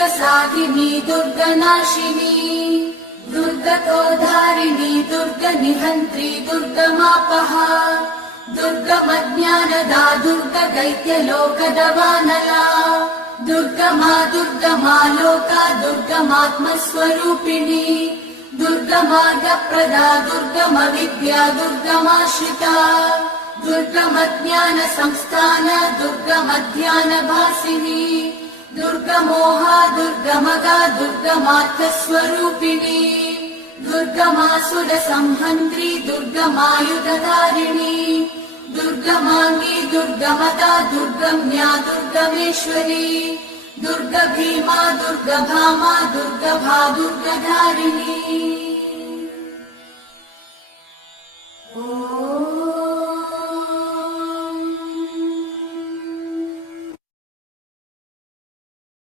दुर्गसाधिनी दुर्गनाशिनी दुर्गतोधारिणी दुर्गनिहन्त्री दुर्गमापहा दुर्गमज्ञानदा दुर्गदैत्यलोकदवानला दुर्गमा दुर्गमा लोका दुर्गमात्मस्वरूपिणी दुर्गमार्गप्रदा दुर्गमविद्या दुर्गमाश्रिता दुर्गमज्ञानसंस्थान दुर्गमध्यानभासिनी दुर्गमोहा दुर्गमगा दुर्गमार्थस्वरूपिणी दुर्गमासुरसंहन्त्री दुर्गमायुधधारिणी दुर्गमाङ्गी दुर्गमदा दुर्गम्या दुर्गमेश्वरी दुर्गभीमा दुर्गभामा दुर्गभा दुर्गधारिणी।